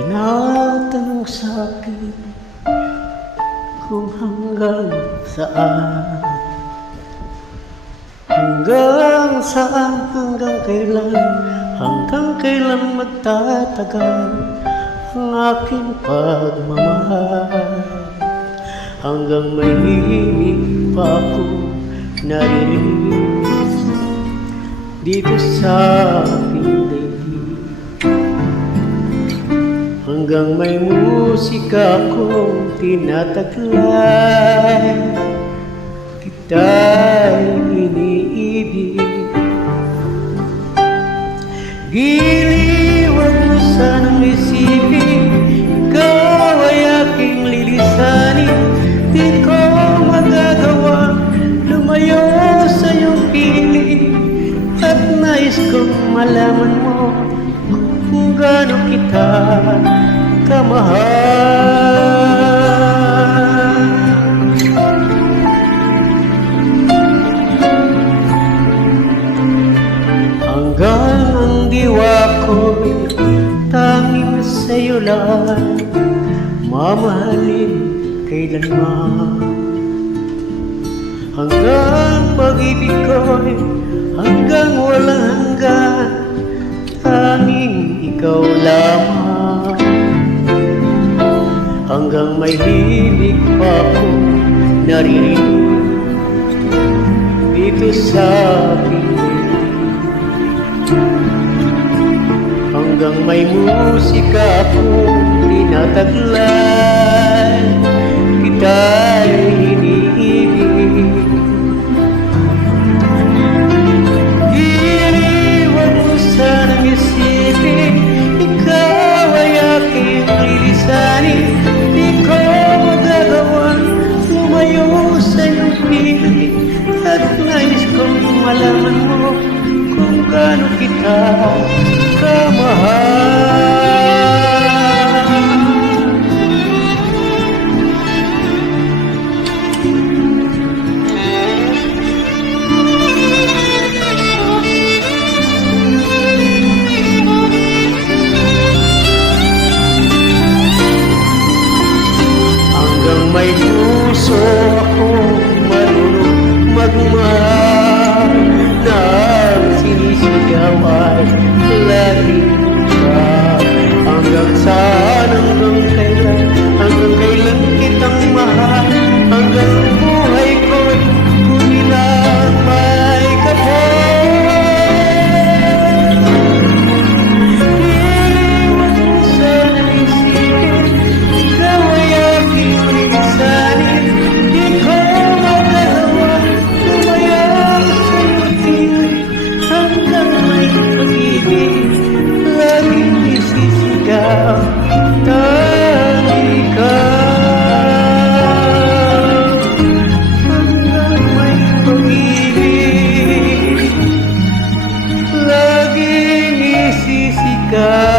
Tinatanong sa'kin kung hanggang saan, hanggang saan, hanggang kailan magtatagal ang aking pagmamahal. Hanggang may himig pa ako naririnig dito sa aking daigdig, hanggang may musika akong tinataglay, kita'y iniibig. Giliw, wag mo sanang isipin, ikaw ay aking lilisanin. Di ko magagawa lumayo sa iyong piling, at nais kong malaman mo kung gaano kita kamahal. Hanggang ang diwa ko'y tanging sa'yo lang mamahalin kailanman. Hanggang pag-ibig ko'y hanggang walang hanggan, tanging ikaw lamang. Hanggang may himig pa akong naririnig dito sa aking daigdig, hanggang may musika akong tinataglay, kita'y iniibig. Iniwan mo sanang isipin, ikaw ay aking lilisanin. Di ko magagawang lumayo sa iyong piling, at nais kong malaman mo kung gaano kita kamahal. May puso akong marunong magmahal, na ang sinisigaw ay laging ka. Hanggang saan, hanggang kailan kitang mahal, hanggang buhay ko'y kumilang may kapal. Iniwan mo sanang isipin, ikaw ay aking lilisanin. Di ko magagawa lumayo sa iyong piling, hanggang may pag-ibig laging isisigaw, tanging ikaw. Hanggang may pag-ibig laging isisigaw.